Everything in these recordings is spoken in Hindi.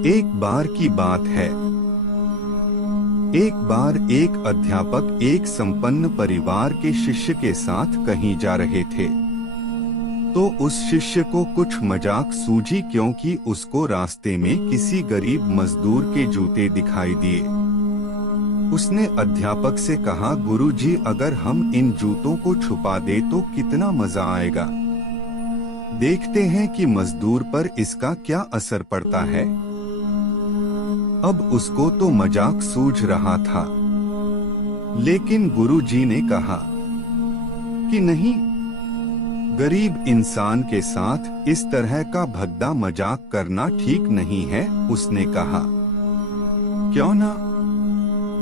एक बार की बात है। एक बार एक अध्यापक एक संपन्न परिवार के शिष्य के साथ कहीं जा रहे थे। तो उस शिष्य को कुछ मजाक सूझी, क्योंकि उसको रास्ते में किसी गरीब मजदूर के जूते दिखाई दिए। उसने अध्यापक से कहा, गुरुजी, अगर हम इन जूतों को छुपा दे तो कितना मजा आएगा। देखते हैं कि मजदूर पर इसका क्या असर पड़ता है। अब उसको तो मजाक सूझ रहा था, लेकिन गुरुजी ने कहा कि नहीं, गरीब इंसान के साथ इस तरह का भद्दा मजाक करना ठीक नहीं है। उसने कहा, क्यों ना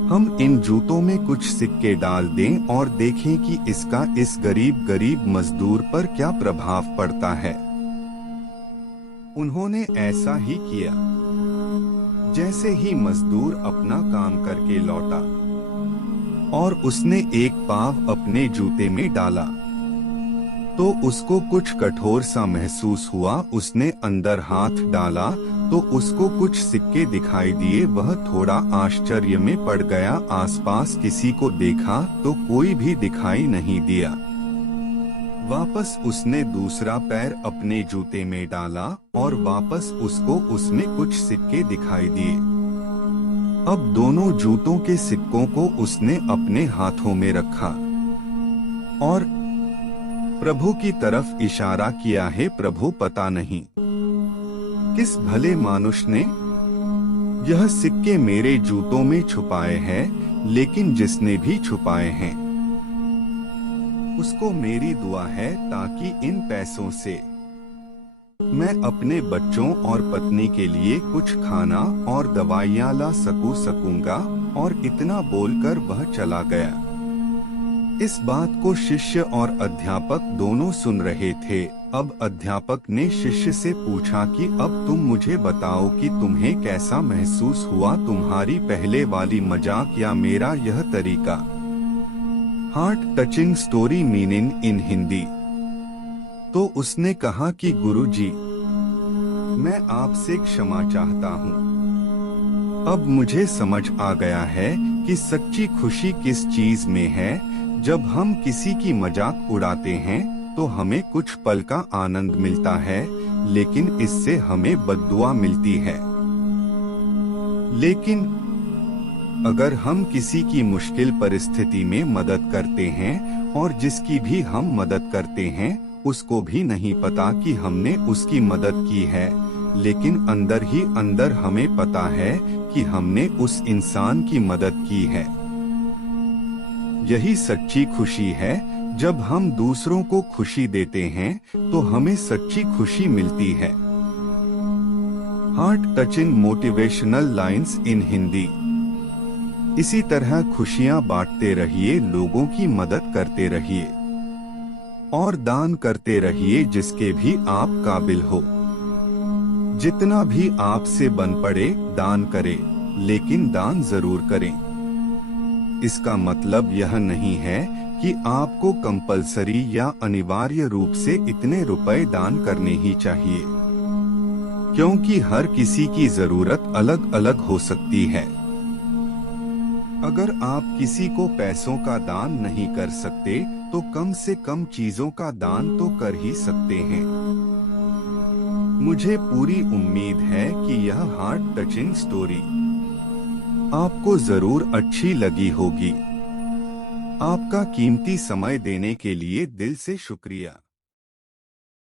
हम इन जूतों में कुछ सिक्के डाल दें और देखें कि इसका इस गरीब मजदूर पर क्या प्रभाव पड़ता है। उन्होंने ऐसा ही किया। जैसे ही मजदूर अपना काम करके लौटा और उसने एक पाव अपने जूते में डाला, तो उसको कुछ कठोर सा महसूस हुआ। उसने अंदर हाथ डाला तो उसको कुछ सिक्के दिखाई दिए। वह थोड़ा आश्चर्य में पड़ गया। आसपास किसी को देखा तो कोई भी दिखाई नहीं दिया। वापस उसने दूसरा पैर अपने जूते में डाला और वापस उसको उसमें कुछ सिक्के दिखाई दिए। अब दोनों जूतों के सिक्कों को उसने अपने हाथों में रखा और प्रभु की तरफ इशारा किया है। प्रभु, पता नहीं किस भले मानुष ने यह सिक्के मेरे जूतों में छुपाए हैं, लेकिन जिसने भी छुपाए हैं उसको मेरी दुआ है, ताकि इन पैसों से मैं अपने बच्चों और पत्नी के लिए कुछ खाना और दवाइयाँ ला सकूंगा। और इतना बोलकर वह चला गया। इस बात को शिष्य और अध्यापक दोनों सुन रहे थे। अब अध्यापक ने शिष्य से पूछा कि अब तुम मुझे बताओ कि तुम्हें कैसा महसूस हुआ, तुम्हारी पहले वाली मजाक या मेरा यह तरीका। Heart touching story meaning in Hindi. तो उसने कहा कि गुरुजी, मैं आपसे क्षमा चाहता हूँ। अब मुझे समझ आ गया है कि सच्ची खुशी किस चीज में है। जब हम किसी की मजाक उड़ाते हैं तो हमें कुछ पल का आनंद मिलता है, लेकिन इससे हमें बद्दुआ मिलती है। लेकिन अगर हम किसी की मुश्किल परिस्थिति में मदद करते हैं और जिसकी भी हम मदद करते हैं उसको भी नहीं पता कि हमने उसकी मदद की है, लेकिन अंदर ही अंदर हमें पता है कि हमने उस इंसान की मदद की है। यही सच्ची खुशी है। जब हम दूसरों को खुशी देते हैं तो हमें सच्ची खुशी मिलती है। Heart touching motivational lines in Hindi. इसी तरह खुशियां बांटते रहिए, लोगों की मदद करते रहिए और दान करते रहिए जिसके भी आप काबिल हो। जितना भी आपसे बन पड़े दान करें, लेकिन दान जरूर करें। इसका मतलब यह नहीं है कि आपको कंपलसरी या अनिवार्य रूप से इतने रुपए दान करने ही चाहिए, क्योंकि हर किसी की जरूरत अलग अलग हो सकती है। अगर आप किसी को पैसों का दान नहीं कर सकते तो कम से कम चीजों का दान तो कर ही सकते हैं। मुझे पूरी उम्मीद है कि यह हार्ट टचिंग स्टोरी आपको जरूर अच्छी लगी होगी। आपका कीमती समय देने के लिए दिल से शुक्रिया।